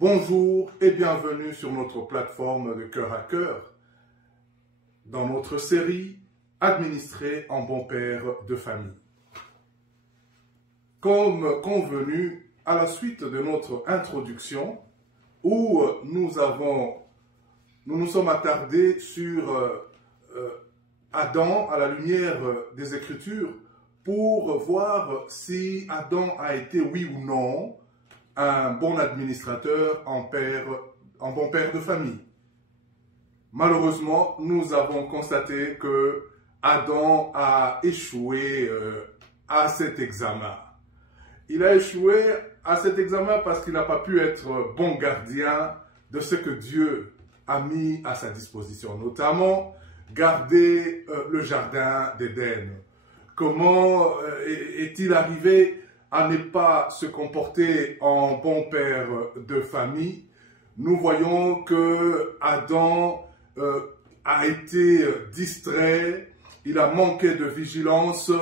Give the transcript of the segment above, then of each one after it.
Bonjour et bienvenue sur notre plateforme de Cœur à Cœur, dans notre série Administré en bon père de famille. Comme convenu, à la suite de notre introduction, où nous nous sommes attardés sur Adam à la lumière des Écritures pour voir si Adam a été, oui ou non, un bon administrateur en bon père de famille. Malheureusement, nous avons constaté que Adam a échoué à cet examen. Il a échoué à cet examen parce qu'il n'a pas pu être bon gardien de ce que Dieu a mis à sa disposition, notamment garder le jardin d'Éden. Comment est-il arrivé à ne pas se comporter en bon père de famille? Nous voyons que Adam a été distrait, il a manqué de vigilance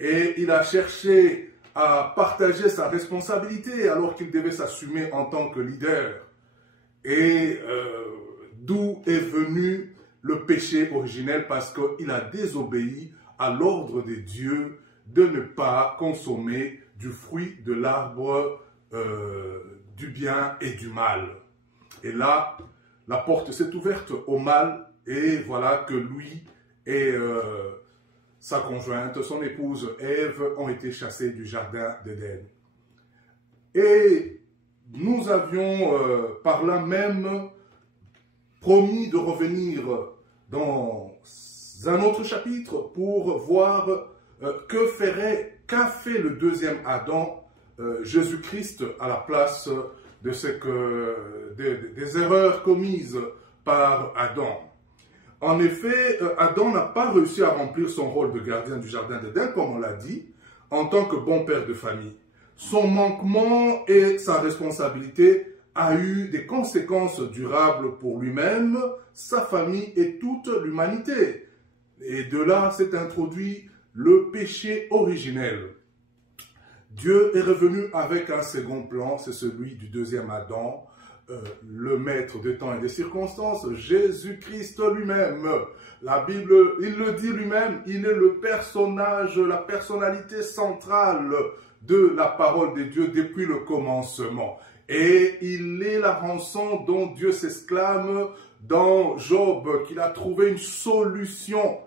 et il a cherché à partager sa responsabilité alors qu'il devait s'assumer en tant que leader. Et d'où est venu le péché originel? Parce qu'il a désobéi à l'ordre de Dieu de ne pas consommer du fruit de l'arbre du bien et du mal. Et là, la porte s'est ouverte au mal et voilà que lui et sa conjointe, son épouse Ève, ont été chassés du jardin d'Éden. Et nous avions par là même promis de revenir dans un autre chapitre pour voir qu'a fait le deuxième Adam, Jésus-Christ, à la place de des erreurs commises par Adam. En effet, Adam n'a pas réussi à remplir son rôle de gardien du jardin d'Éden, comme on l'a dit, en tant que bon père de famille. Son manquement et sa responsabilité a eu des conséquences durables pour lui-même, sa famille et toute l'humanité. Et de là s'est introduit le péché originel. Dieu est revenu avec un second plan, c'est celui du deuxième Adam, le maître des temps et des circonstances, Jésus-Christ lui-même. La Bible, il le dit lui-même, il est le personnage, la personnalité centrale de la parole de Dieu depuis le commencement. Et il est la rançon dont Dieu s'exclame dans Job, qu'il a trouvé une solution.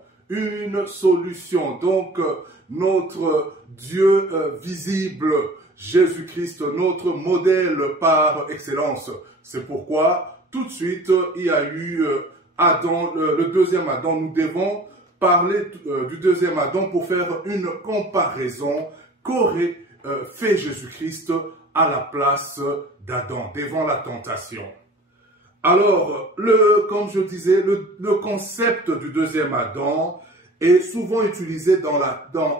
Donc, notre Dieu visible, Jésus-Christ, notre modèle par excellence. C'est pourquoi, tout de suite, il y a eu Adam, le deuxième Adam. Nous devons parler du deuxième Adam pour faire une comparaison qu'aurait fait Jésus-Christ à la place d'Adam, devant la tentation. Alors, comme je disais, le concept du deuxième Adam est souvent utilisé dans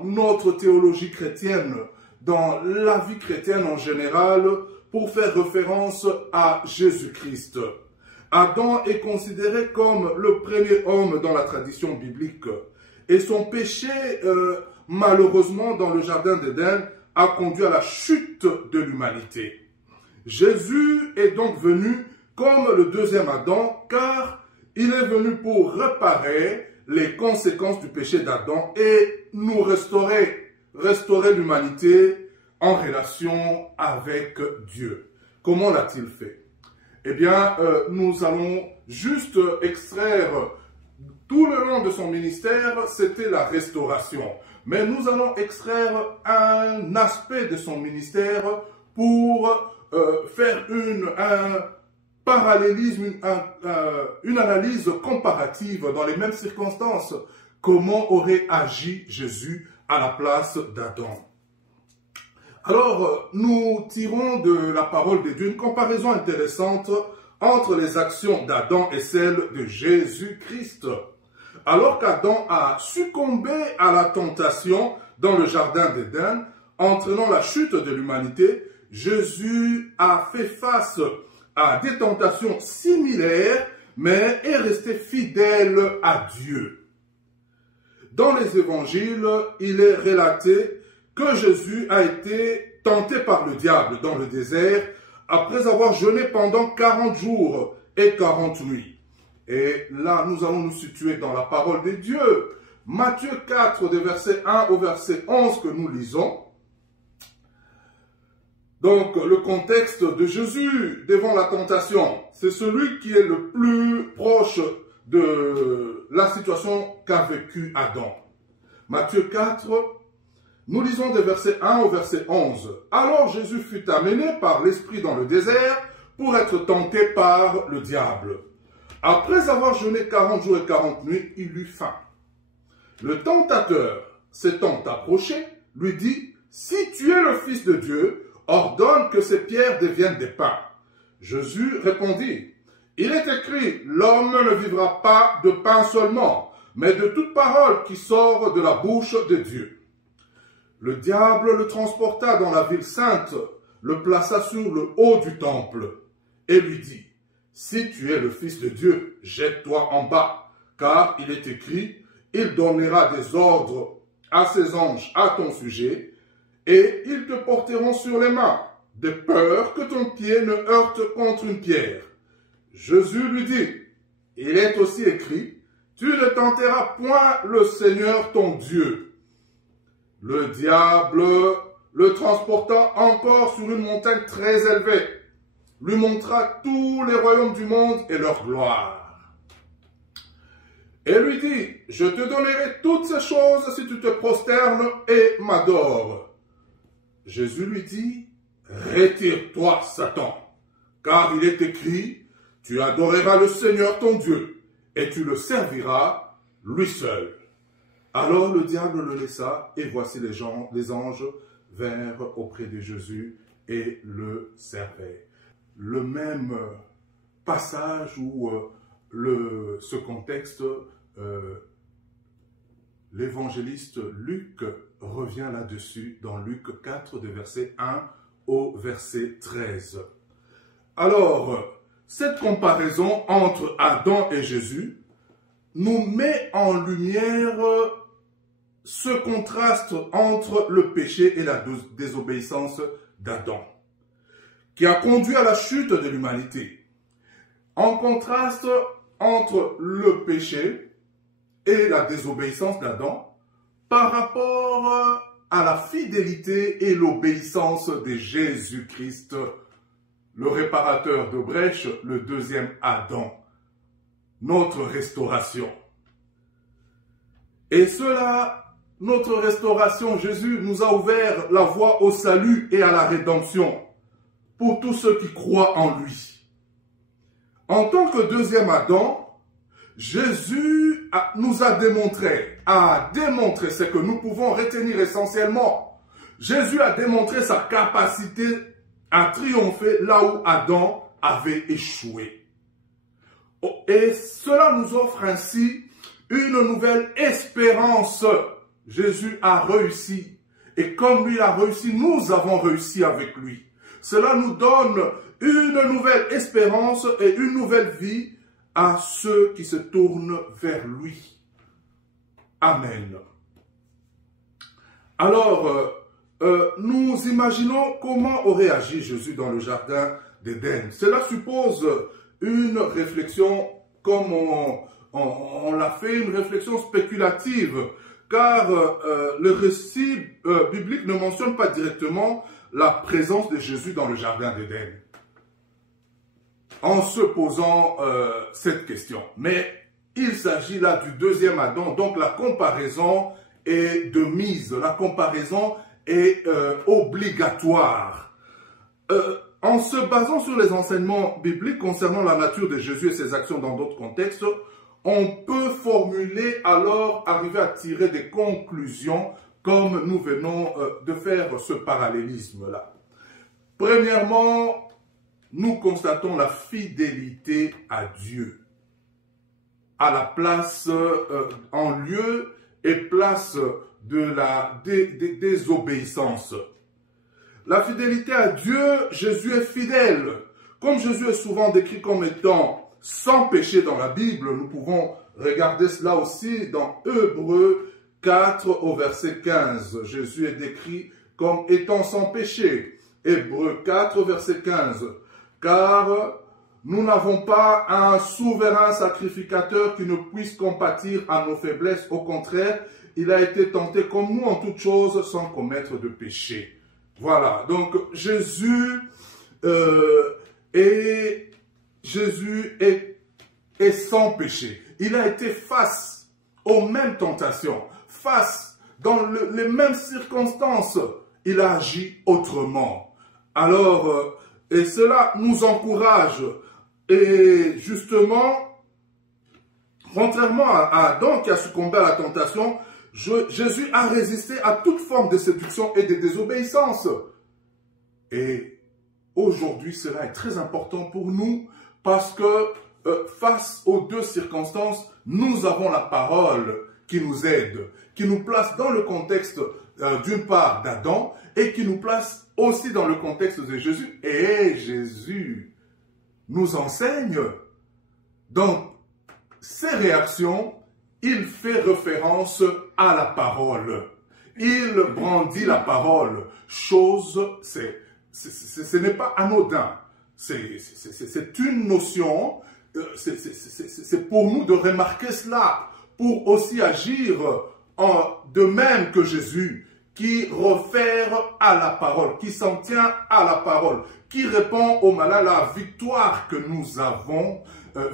notre théologie chrétienne, dans la vie chrétienne en général, pour faire référence à Jésus-Christ. Adam est considéré comme le premier homme dans la tradition biblique. Et son péché, malheureusement, dans le jardin d'Éden, a conduit à la chute de l'humanité. Jésus est donc venu comme le deuxième Adam, car il est venu pour réparer les conséquences du péché d'Adam et nous restaurer l'humanité en relation avec Dieu. Comment l'a-t-il fait? Eh bien, nous allons juste extraire tout le long de son ministère, c'était la restauration. Mais nous allons extraire un aspect de son ministère pour faire un parallélisme, une analyse comparative dans les mêmes circonstances. Comment aurait agi Jésus à la place d'Adam? Alors, nous tirons de la parole de Dieu une comparaison intéressante entre les actions d'Adam et celles de Jésus-Christ. Alors qu'Adam a succombé à la tentation dans le jardin d'Éden, entraînant la chute de l'humanité, Jésus a fait face à des tentations similaires, mais est resté fidèle à Dieu. Dans les évangiles, il est relaté que Jésus a été tenté par le diable dans le désert après avoir jeûné pendant 40 jours et 40 nuits. Et là, nous allons nous situer dans la parole de Dieu. Matthieu 4, des versets 1 au verset 11 que nous lisons. Donc, le contexte de Jésus devant la tentation, c'est celui qui est le plus proche de la situation qu'a vécu Adam. Matthieu 4, nous lisons des versets 1 au verset 11. Alors Jésus fut amené par l'Esprit dans le désert pour être tenté par le diable. Après avoir jeûné 40 jours et 40 nuits, il eut faim. Le tentateur, s'étant approché, lui dit, « Si tu es le Fils de Dieu, ordonne que ces pierres deviennent des pains. » Jésus répondit, « Il est écrit, l'homme ne vivra pas de pain seulement, mais de toute parole qui sort de la bouche de Dieu. » Le diable le transporta dans la ville sainte, le plaça sur le haut du temple, et lui dit, « Si tu es le Fils de Dieu, jette-toi en bas, car il est écrit, il donnera des ordres à ses anges à ton sujet, et ils te porteront sur les mains, de peur que ton pied ne heurte contre une pierre. » Jésus lui dit, « Il est aussi écrit, tu ne tenteras point le Seigneur ton Dieu. » Le diable le transporta encore sur une montagne très élevée, lui montra tous les royaumes du monde et leur gloire. Et lui dit, « Je te donnerai toutes ces choses si tu te prosternes et m'adores. » Jésus lui dit, « Retire-toi, Satan, car il est écrit, tu adoreras le Seigneur ton Dieu, et tu le serviras lui seul. » Alors le diable le laissa, et voici les anges vinrent auprès de Jésus et le servaient. Le même passage où ce contexte, l'évangéliste Luc revient là-dessus dans Luc 4, de verset 1 au verset 13. Alors, cette comparaison entre Adam et Jésus nous met en lumière ce contraste entre le péché et la désobéissance d'Adam, qui a conduit à la chute de l'humanité. En contraste entre le péché et la désobéissance d'Adam par rapport à la fidélité et l'obéissance de Jésus-Christ, le réparateur de brèches, le deuxième Adam, notre restauration. Et cela, notre restauration, Jésus nous a ouvert la voie au salut et à la rédemption pour tous ceux qui croient en lui. En tant que deuxième Adam, Jésus nous a démontré ce que nous pouvons retenir essentiellement. Jésus a démontré sa capacité à triompher là où Adam avait échoué. Et cela nous offre ainsi une nouvelle espérance. Jésus a réussi. Et comme lui a réussi, nous avons réussi avec lui. Cela nous donne une nouvelle espérance et une nouvelle vie à ceux qui se tournent vers lui. Amen. Alors, nous imaginons comment aurait agi Jésus dans le jardin d'Éden. Cela suppose une réflexion, comme on l'a fait, une réflexion spéculative, car le récit biblique ne mentionne pas directement la présence de Jésus dans le jardin d'Éden, en se posant cette question. Mais il s'agit là du deuxième Adam, donc la comparaison est de mise, la comparaison est obligatoire. En se basant sur les enseignements bibliques concernant la nature de Jésus et ses actions dans d'autres contextes, on peut formuler alors, arriver à tirer des conclusions comme nous venons de faire ce parallélisme-là. Premièrement, nous constatons la fidélité à Dieu, à la place, en lieu et place de la désobéissance. La fidélité à Dieu, Jésus est fidèle. Comme Jésus est souvent décrit comme étant sans péché dans la Bible, nous pouvons regarder cela aussi dans Hébreux 4 au verset 15. Jésus est décrit comme étant sans péché. Hébreux 4, verset 15. Car nous n'avons pas un souverain sacrificateur qui ne puisse compatir à nos faiblesses. Au contraire, il a été tenté comme nous en toutes choses sans commettre de péché. Voilà, donc Jésus est sans péché. Il a été face aux mêmes tentations, face dans les mêmes circonstances. Il a agi autrement. Alors, et cela nous encourage. Et justement, contrairement à Adam qui a succombé à la tentation, Jésus a résisté à toute forme de séduction et de désobéissance. Et aujourd'hui, cela est très important pour nous parce que face aux deux circonstances, nous avons la parole qui nous aide, qui nous place dans le contexte d'une part d'Adam et qui nous place aussi dans le contexte de Jésus. Et Jésus nous enseigne. Dans ses réactions, il fait référence à la parole. Il brandit la parole. Chose, ce n'est pas anodin. C'est une notion. C'est pour nous de remarquer cela, pour aussi agir de même que Jésus, qui réfère à la parole, qui s'en tient à la parole, qui répond au malin, la victoire que nous avons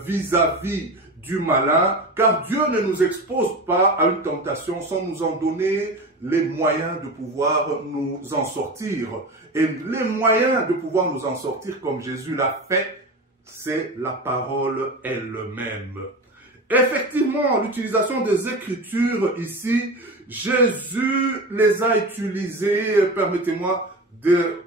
vis-à-vis du malin, car Dieu ne nous expose pas à une tentation sans nous en donner les moyens de pouvoir nous en sortir. Et les moyens de pouvoir nous en sortir, comme Jésus l'a fait, c'est la parole elle-même. Effectivement, l'utilisation des Écritures ici, Jésus les a utilisées, permettez-moi,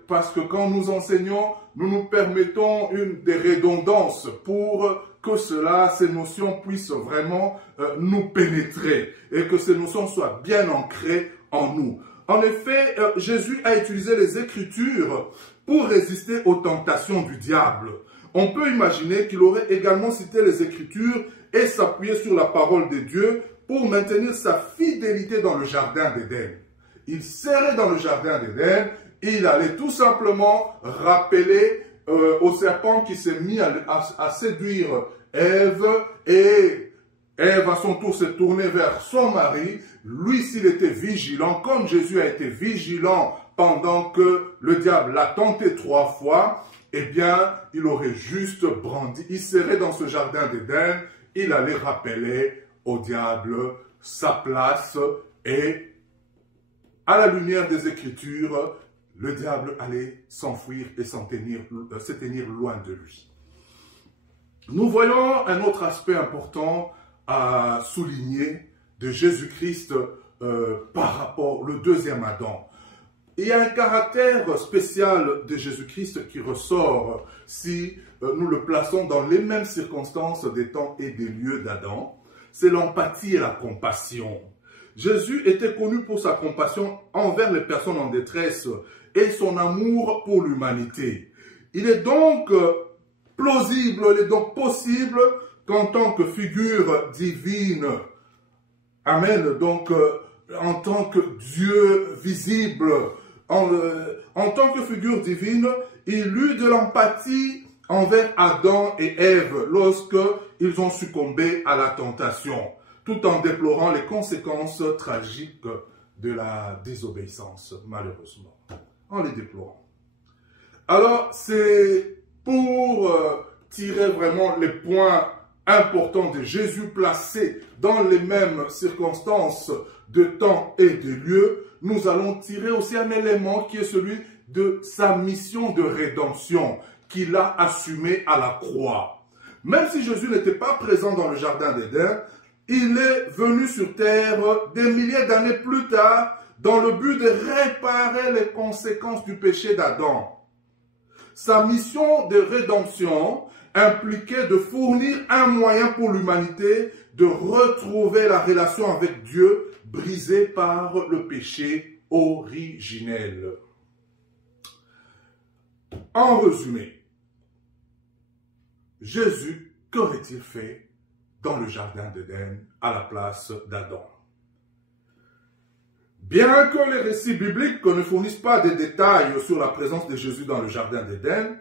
parce que quand nous enseignons, nous nous permettons des redondances pour que ces notions puissent vraiment nous pénétrer et que ces notions soient bien ancrées en nous. En effet, Jésus a utilisé les Écritures pour résister aux tentations du diable. On peut imaginer qu'il aurait également cité les Écritures et s'appuyer sur la parole de Dieu pour maintenir sa fidélité dans le jardin d'Éden. Il serait dans le jardin d'Éden, il allait tout simplement rappeler au serpent qui s'est mis à séduire Ève, et Ève à son tour s'est tournée vers son mari. Lui, s'il était vigilant, comme Jésus a été vigilant pendant que le diable l'a tenté 3 fois, eh bien, il aurait juste brandi. Il serait dans ce jardin d'Éden, il allait rappeler au diable sa place et à la lumière des Écritures, le diable allait s'enfuir et se tenir loin de lui. Nous voyons un autre aspect important à souligner de Jésus-Christ par rapport au deuxième Adam. Il y a un caractère spécial de Jésus-Christ qui ressort si nous le plaçons dans les mêmes circonstances des temps et des lieux d'Adam. C'est l'empathie et la compassion. Jésus était connu pour sa compassion envers les personnes en détresse et son amour pour l'humanité. Il est donc plausible, il est donc possible qu'en tant que figure divine, amen, donc en tant que Dieu visible, en tant que figure divine, il eut de l'empathie envers Adam et Ève lorsqu'ils ont succombé à la tentation, tout en déplorant les conséquences tragiques de la désobéissance, malheureusement, en les déplorant. Alors, c'est pour tirer vraiment les points importants de Jésus placés dans les mêmes circonstances de temps et de lieu, nous allons tirer aussi un élément qui est celui de sa mission de rédemption qu'il a assumée à la croix. Même si Jésus n'était pas présent dans le jardin d'Éden, il est venu sur terre des milliers d'années plus tard dans le but de réparer les conséquences du péché d'Adam. Sa mission de rédemption impliquait de fournir un moyen pour l'humanité de retrouver la relation avec Dieu brisée par le péché originel. En résumé, Jésus, qu'aurait-il fait dans le jardin d'Éden à la place d'Adam? Bien que les récits bibliques ne fournissent pas des détails sur la présence de Jésus dans le jardin d'Éden,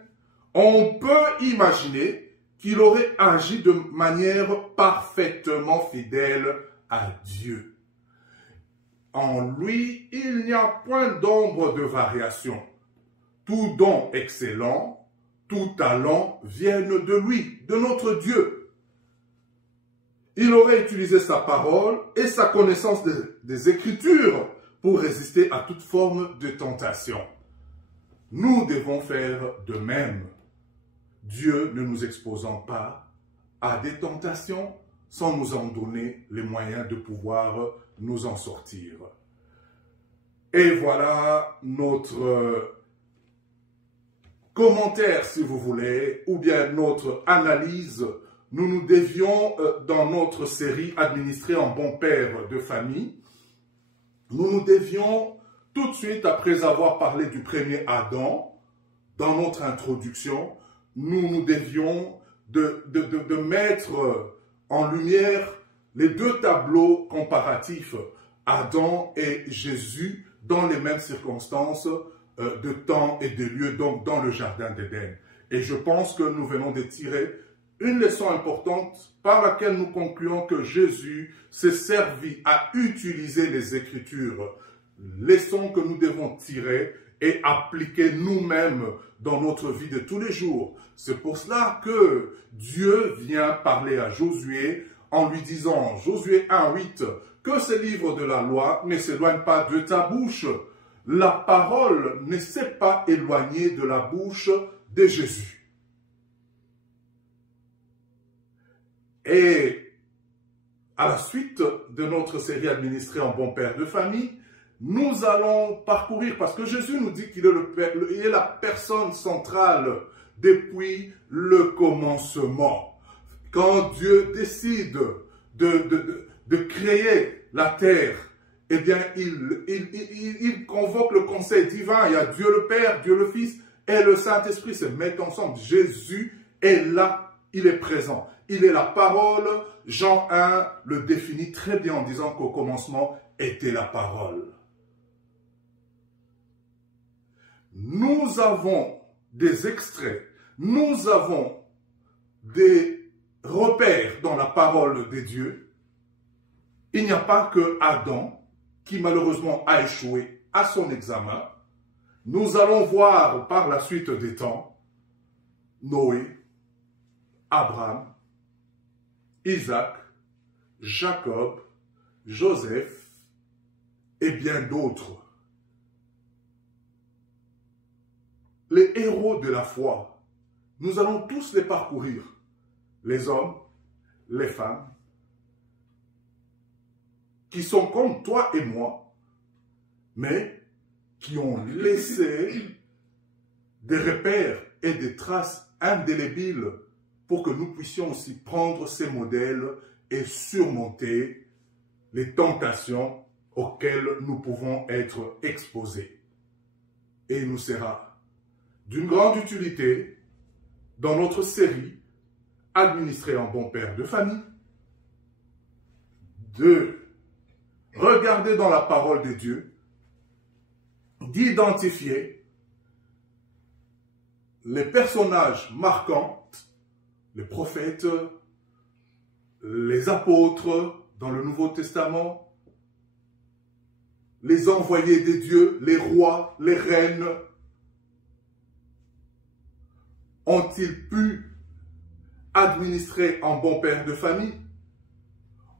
on peut imaginer qu'il aurait agi de manière parfaitement fidèle à Dieu. En lui, il n'y a point d'ombre de variation. Tout don excellent, tout talent viennent de lui, de notre Dieu. Il aurait utilisé sa parole et sa connaissance des Écritures pour résister à toute forme de tentation. Nous devons faire de même, Dieu ne nous exposant pas à des tentations sans nous en donner les moyens de pouvoir nous en sortir. Et voilà notre commentaire, si vous voulez, ou bien notre analyse. Nous devions, dans notre série Administrer en bon père de famille, nous devions tout de suite, après avoir parlé du premier Adam, dans notre introduction, nous devions de mettre en lumière les deux tableaux comparatifs, Adam et Jésus, dans les mêmes circonstances de temps et de lieu, donc dans le jardin d'Éden. Et je pense que nous venons de tirer une leçon importante par laquelle nous concluons que Jésus s'est servi à utiliser les Écritures. Leçon que nous devons tirer et appliquer nous-mêmes dans notre vie de tous les jours. C'est pour cela que Dieu vient parler à Josué en lui disant, Josué 1:8, que ces livres de la loi ne s'éloignent pas de ta bouche. La parole ne s'est pas éloignée de la bouche de Jésus. Et à la suite de notre série Administrée en bon père de famille, nous allons parcourir, parce que Jésus nous dit qu'il est la personne centrale depuis le commencement. Quand Dieu décide de créer la terre, eh bien, il convoque le conseil divin. Il y a Dieu le Père, Dieu le Fils et le Saint-Esprit se mettent ensemble. Jésus est là, il est présent. Il est la parole. Jean 1 le définit très bien en disant qu'au commencement était la parole. Nous avons des extraits, nous avons des repères dans la parole de Dieu. Il n'y a pas que Adam qui malheureusement a échoué à son examen. Nous allons voir par la suite des temps Noé, Abraham, Isaac, Jacob, Joseph et bien d'autres. Les héros de la foi, nous allons tous les parcourir. Les hommes, les femmes, qui sont comme toi et moi, mais qui ont laissé des repères et des traces indélébiles pour que nous puissions aussi prendre ces modèles et surmonter les tentations auxquelles nous pouvons être exposés. Et il nous sera d'une grande utilité dans notre série Administrer en bon père de famille, de regarder dans la parole de Dieu, d'identifier les personnages marquants, les prophètes, les apôtres dans le Nouveau Testament, les envoyés de Dieu, les rois, les reines. Ont-ils pu administrer en bon père de famille?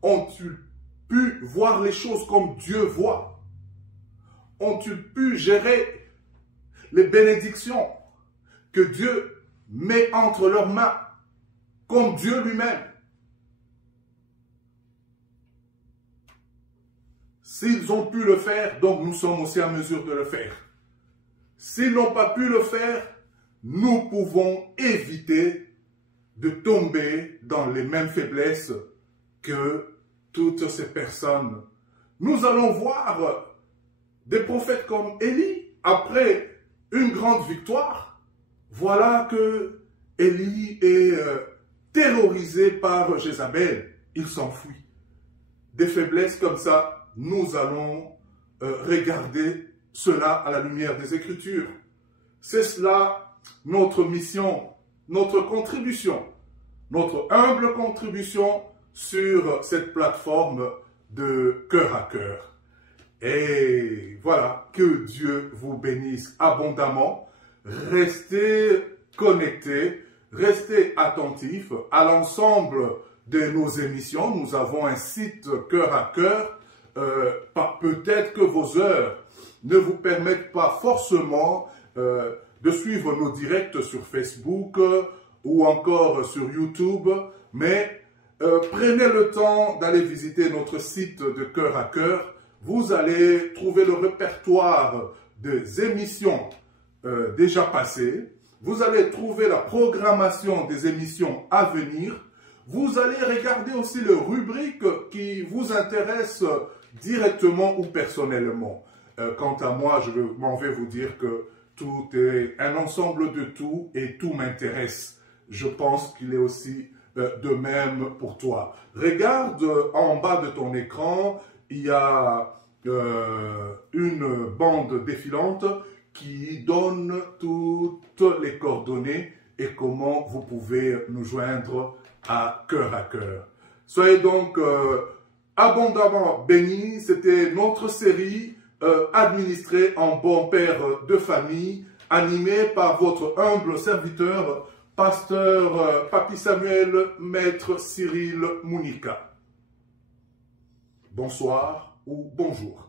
Ont-ils pu voir les choses comme Dieu voit? Ont-ils pu gérer les bénédictions que Dieu met entre leurs mains comme Dieu lui-même? S'ils ont pu le faire, donc nous sommes aussi en mesure de le faire. S'ils n'ont pas pu le faire, nous pouvons éviter de tomber dans les mêmes faiblesses que toutes ces personnes. Nous allons voir des prophètes comme Élie, après une grande victoire. Voilà que Élie est terrorisé par Jézabel. Il s'enfuit. Des faiblesses comme ça, nous allons regarder cela à la lumière des Écritures. C'est cela notre mission, notre contribution, notre humble contribution sur cette plateforme de cœur à cœur. Et voilà, que Dieu vous bénisse abondamment. Restez connectés, restez attentifs à l'ensemble de nos émissions. Nous avons un site cœur à cœur. Peut-être que vos heures ne vous permettent pas forcément de suivre nos directs sur Facebook ou encore sur YouTube, mais prenez le temps d'aller visiter notre site de cœur à cœur. Vous allez trouver le répertoire des émissions déjà passées. Vous allez trouver la programmation des émissions à venir. Vous allez regarder aussi les rubriques qui vous intéressent directement ou personnellement. Quant à moi, je m'en vais vous dire que tout est un ensemble de tout et tout m'intéresse. Je pense qu'il est aussi de même pour toi. Regarde en bas de ton écran, il y a une bande défilante qui donne toutes les coordonnées et comment vous pouvez nous joindre à cœur. Soyez donc abondamment bénis. C'était notre série administrée en bon père de famille, animée par votre humble serviteur, pasteur Papi Samuel, maître Cyril Mounika. Bonsoir ou bonjour.